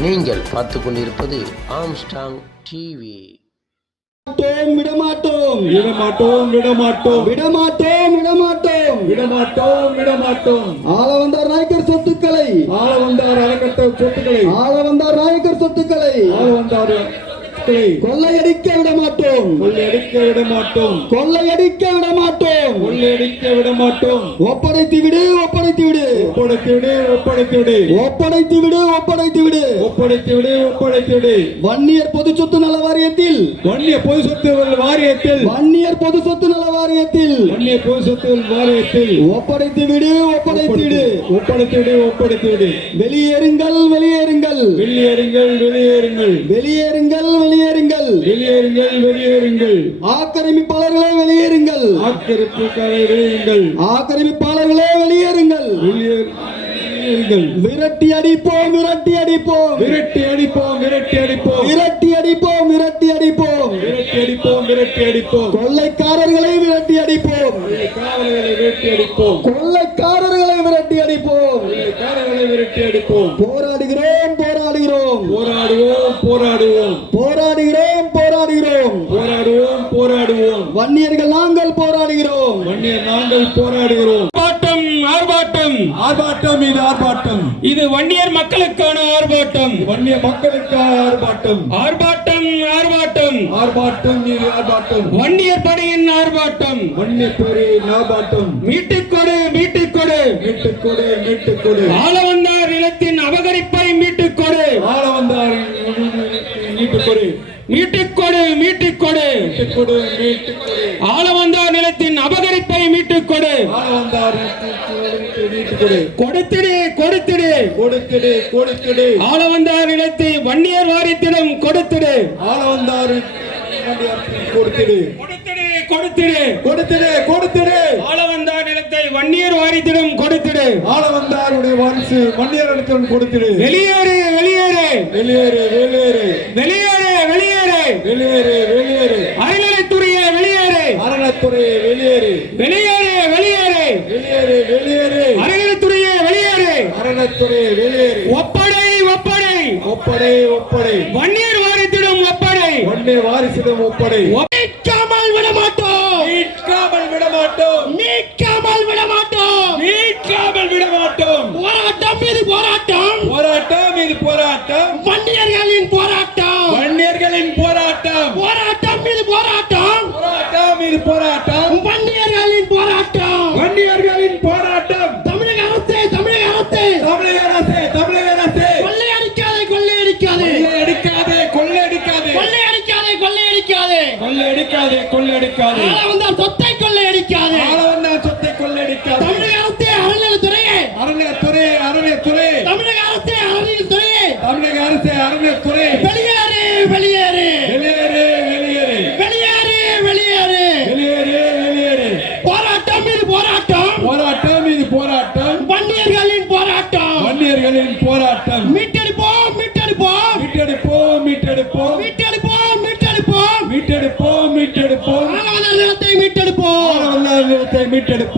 நீங்கள் பார்த்து கொண்டிருப்பது ஆம்ஸ்டாங் டிவி விடமாட்டோம். விடமாட்டோம் விடமாட்டோம். விடமாட்டோம் விடமாட்டோம் விடமாட்டோம் விடமாட்டோம். ஆள வந்தார் நாயக்கர் சொத்துக்களை. ஆள வந்தார் அறக்கட்ட சொத்துக்களை. ஆள வந்தார் நாயக்கர் சொத்துக்களை. ஆள வந்தார் கொள்ளையடிக்க விடமாட்டோம் கொள்ளையடிக்க விடமாட்டோம் கொள்ளையடிக்க விடமாட்டோம் கொள்ளையடிக்க விடமாட்டோம் ஒப்படைத்து விடு ஒப்படைத்து விடு. ஒப்படைத்து விடு ஒப்படைத்து விடு. ஒப்படைத்து விடு ஒப்படைத்து விடு. ஒப்படைத்து விடு ஒப்படைத்து விடு. வன்னியர் பொது சொத்து நல வாரியத்தில். வன்னிய பொது சொத்து வாரியத்தில். வன்னியர் பொது சொத்து நல வாரியத்தில். வன்னிய பொது சொத்து வாரியத்தில். ஒப்படைத்து விடு ஒப்படைத்து விடு. ஒப்படைத்து விடு ஒப்படைத்து விடு. வெளியேறுங்கள். வெளியேறுங்கள் வெளியேறுங்கள். வெளியேறுங்கள் வெளியேறுங்கள். வெளியேறுங்கள். வெளியேறுங்கள் வெளியேறுங்கள். ஆக்கிரமிப்பாளர்களே வெளியேறுங்கள். ஆக்கிரமிப்புக்காரை வெளியேறுங்கள். ஆக்கிரமிப்பாளர்களே வெளியேறுங்கள். வெளியேறுங்கள். விரட்டி அடிப்போம் விரட்டி அடிப்போம். விரட்டி அடிப்போம் விரட்டி அடிப்போம். விரட்டி அடிப்போம் விரட்டி அடிப்போம். விரட்டி அடிப்போம் விரட்டி அடிப்போம். கொள்ளைக்காரர்களை விரட்டி அடிப்போம். காவலர்களை விரட்டி அடிப்போம். கொள்ளைக்காரர்களை விரட்டி அடிப்போம். விரட்டி அடிப்போம். போராடுகிறோம் போராடுவோம். போராடுகிறோம் போராடுகிறோம். போராடுவோம் போராடுவோம். வன்னியர்கள் நாங்கள் போராடுகிறோம். வன்னியர் நாங்கள் போராடுகிறோம். ஆர்ப்பாட்டம் ஆர்ப்பாட்டம். ஆர்ப்பாட்டம் இது ஆர்ப்பாட்டம். இது வன்னியர் மக்களுக்கான ஆர்ப்பாட்டம். வன்னிய மக்களுக்காக ஆர்ப்பாட்டம். ஆர்ப்பாட்டம் ஆர்ப்பாட்டம். ஆர்ப்பாட்டம் இது ஆர்ப்பாட்டம். வன்னியர் படையின் ஆர்ப்பாட்டம். வன்னிய பேரு ஆர்ப்பாட்டம். மீட்டுக்கொடு மீட்டுக்கொடு மீட்டுக்கொடு மீட்டுக்கொடு ஆளவந்தார் நிலத்தின் அபகரிப்பை மீட்டுக்கொடு ஆள வந்தார் மீட்டுக்கொடு மீட்டுக்கொடு மீட்டுக்கொடு. மீட்டுக்கொடு மீட்டுக்கொடு. ஆளவந்தார் நிலத்தின் அபகரிப்பை மீட்டுக்கொடு. ஆள வந்தார் மீட்டுக்கொடு. கொடுத்திடு கொடுத்திடு. கொடுத்திடு கொடுத்திடு. ஆளவந்தார் நிலத்தை வன்னியர் வாரியத்திடம் கொடுத்திடு. ஆள வந்தார் கொடுத்திடு. கொடுத்திடு கொடுத்திடு. கொடுத்திடு கொடுத்திடு. ஆளவந்தார் நிலத்தை வன்னியர் வாரியத்திடம் கொடுத்திடு. கொடுத்திடு. வெளியேறு வெளியேறு. வெளியேறு வெளியேறு. வெளியேறு. வெளியேறு வெளியேறு. அறநிலைத்துறையே வெளியேறு. அரணத்துறை வெளியேறு. வெளியேறு வெளியேறு. வெளியேறு வெளியேறு. அறநிலைத்துறையே வெளியேறு. அரணத்துறை வெளியேறு. ஒப்படை ஒப்படை. ஒப்படை ஒப்படை. வன்னியர் வாரியத்திடம் ஒப்படை. ஒன்னே வாரிசிடம் ஒப்படை. மீட்காமல் விட கொள்ளை அடிக்காதே கொள்ளை அடிக்காதே சொத்தை கொள்ளை அடி மீட்டெடுப்போம்